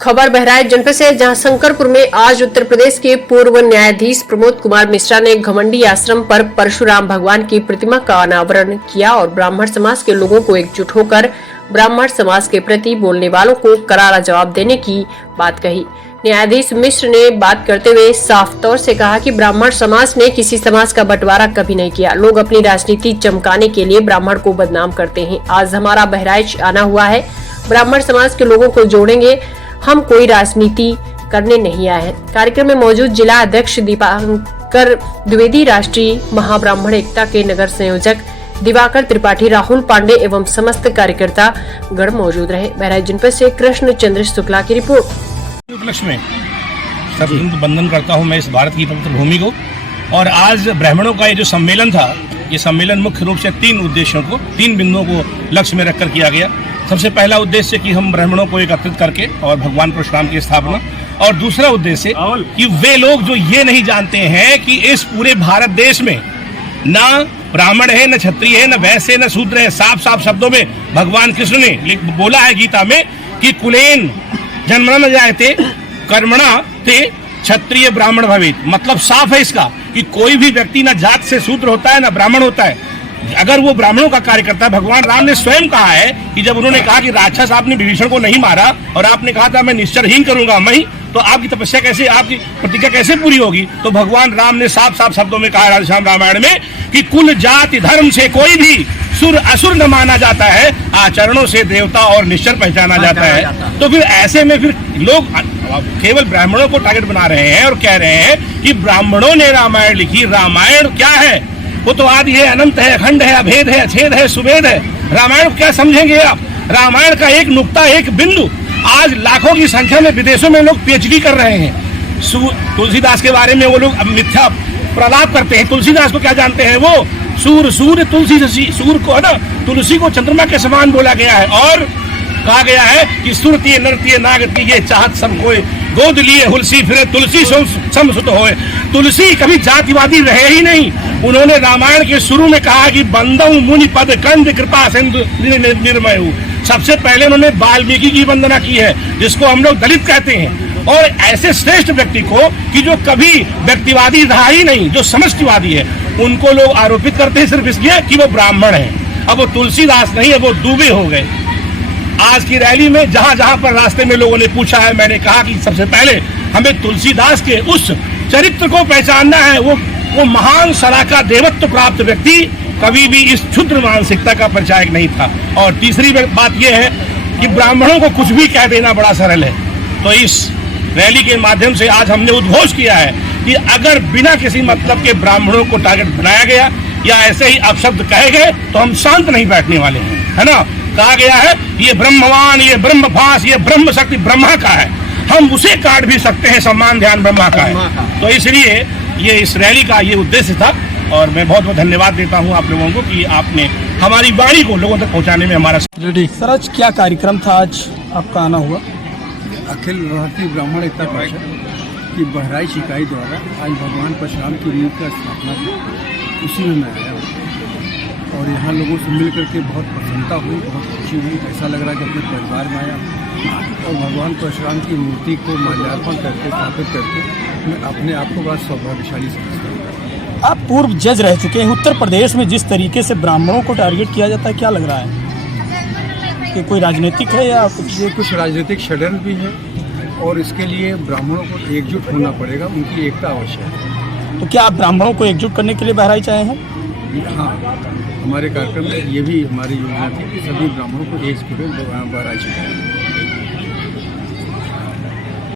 खबर बहराइच जनपद से, जहां शंकरपुर में आज उत्तर प्रदेश के पूर्व न्यायाधीश प्रमोद कुमार मिश्रा ने घमंडी आश्रम पर परशुराम भगवान की प्रतिमा का अनावरण किया और ब्राह्मण समाज के लोगों को एकजुट होकर ब्राह्मण समाज के प्रति बोलने वालों को करारा जवाब देने की बात कही। न्यायाधीश मिश्र ने बात करते हुए साफ तौर से कहा कि ब्राह्मण समाज ने किसी समाज का बंटवारा कभी नहीं किया। लोग अपनी राजनीति चमकाने के लिए ब्राह्मण को बदनाम करते हैं। आज हमारा बहराइच आना हुआ है, ब्राह्मण समाज के लोगों को जोड़ेंगे, हम कोई राजनीति करने नहीं आए हैं। कार्यक्रम में मौजूद जिला अध्यक्ष दीपांकर द्विवेदी, राष्ट्रीय महाब्राह्मण एकता के नगर संयोजक दिवाकर त्रिपाठी, राहुल पांडे एवं समस्त कार्यकर्ता गण मौजूद रहे। बहराइच जनपद से कृष्ण चंद्र शुक्ला की रिपोर्ट। उपलक्ष्य में सर्वप्रथम बंधन करता हूं मैं इस भारत की पवित्र भूमि को। और आज ब्राह्मणों का ये जो सम्मेलन था, ये सम्मेलन मुख्य रूप से तीन बिंदुओं को लक्ष्य में रखकर किया गया। सबसे पहला उद्देश्य कि हम ब्राह्मणों को एकत्रित करके और भगवान परशुराम की स्थापना, और दूसरा उद्देश्य कि वे लोग जो ये नहीं जानते हैं कि इस पूरे भारत देश में ना ब्राह्मण है, न क्षत्रिय है, न वैश्य, न शूद्र है। साफ साफ शब्दों में भगवान कृष्ण ने बोला है गीता में कि कुलेन जन्मना न जायते कर्मणा ते क्षत्रिय ब्राह्मण भवेत्। मतलब साफ है इसका कि कोई भी व्यक्ति न जात से शूद्र होता है, न ब्राह्मण होता है, अगर वो ब्राह्मणों का कार्य करता है। भगवान राम ने स्वयं कहा है कि जब उन्होंने कहा कि राक्षस आपने विभीषण को नहीं मारा और आपने कहा था मैं निश्चरहीन करूंगा मैं, तो आपकी तपस्या कैसे, आपकी प्रतिज्ञा कैसे पूरी होगी? तो भगवान राम ने साफ साफ शब्दों में कहा राधेश्याम रामायण में कि कुल जाति धर्म से कोई भी सुर असुर न माना जाता है, आचरणों से देवता और निश्चर पहचाना जाता है। तो फिर ऐसे में फिर लोग केवल ब्राह्मणों को टारगेट बना रहे हैं और कह रहे हैं कि ब्राह्मणों ने रामायण लिखी। रामायण क्या है? वो तो आदि है, अनंत है, अखंड है, अभेद है, अछेद है, सुभेद है। रामायण क्या समझेंगे आप? रामायण का एक नुक्ता, एक बिंदु आज लाखों की संख्या में विदेशों में लोग पीएचडी कर रहे हैं। तुलसीदास के बारे में वो लोग मिथ्या प्रलाप करते हैं। तुलसीदास को क्या जानते हैं? वो सूर्य तुलसी, सूर्य को है ना, तुलसी को चंद्रमा के समान बोला गया है। और कहा गया है कि सुरतीय नृत्य नागती ये चाहत सब कोई, गोद लिए हुलसी फिरे तुलसी समसुत होए। तुलसी कभी जातिवादी रहे ही नहीं। उन्होंने रामायण के शुरू में कहा कि बंदऊ मुनि पद कंद कृपा सिंधु निर्मय। सबसे पहले उन्होंने वाल्मीकि की वंदना की है, जिसको हम लोग दलित कहते हैं। और ऐसे श्रेष्ठ व्यक्ति को कि जो कभी व्यक्तिवादी रहा ही नहीं, जो समष्टिवादी है, उनको लोग आरोपित करते हैं सिर्फ इसलिए कि वो ब्राह्मण है। अब वो तुलसीदास नहीं है, वो दूबे हो गए। आज की रैली में जहां जहां पर रास्ते में लोगों ने पूछा है, मैंने कहा कि सबसे पहले हमें तुलसीदास के उस चरित्र को पहचानना है। वो महान सलाका देवत्व प्राप्त व्यक्ति कभी भी इस क्षुद्र मानसिकता का परिचायक नहीं था। और तीसरी बात यह है कि ब्राह्मणों को कुछ भी कह देना बड़ा सरल है। तो इस रैली के माध्यम से आज हमने उद्घोष किया है कि अगर बिना किसी मतलब के ब्राह्मणों को टारगेट बनाया गया या ऐसे ही अपशब्द कहे गए तो हम शांत नहीं बैठने वाले हैं, है ना। कहा गया है ये ब्रह्मवान, ये ब्रह्मभास, ये ब्रह्म शक्ति ब्रह्मा का है, हम उसे काट भी सकते हैं, सम्मान ध्यान ब्रह्मा का है। तो इसलिए ये इस रैली का ये उद्देश्य था। और मैं बहुत बहुत धन्यवाद देता हूँ आप लोगों को कि आपने हमारी वाणी को लोगों तक पहुँचाने में हमारा। सर आज क्या कार्यक्रम था, आज आपका आना हुआ? अखिल भारतीय ब्राह्मण एकता परिषद की बहराइच इकाई द्वारा आज भगवान परशुराम की मूर्ति का स्थापना की, उसी में मैं आया हूँ। और यहाँ लोगों से मिल करके बहुत प्रसन्नता हुई, बहुत खुशी हुई। ऐसा लग रहा है कि अपने परिवार में आया और भगवान परशुराम की मूर्ति को माल्यार्पण करके स्थापित करके मैं अपने आप को बड़ा सौभाग्यशाली समझता हूँ। आप पूर्व जज रह चुके हैं। उत्तर प्रदेश में जिस तरीके से ब्राह्मणों को टारगेट किया जाता है, क्या लग रहा है कि कोई राजनीतिक है या कुछ राजनीतिक षड्यंत्र भी है और इसके लिए ब्राह्मणों को एकजुट होना पड़ेगा, उनकी एकता आवश्यक है। तो क्या आप ब्राह्मणों को एकजुट करने के लिए बहराइच आए हैं? हाँ, हमारे कार्यक्रम में ये भी हमारी योजना थी कि सभी ब्राह्मणों को एक बहराइच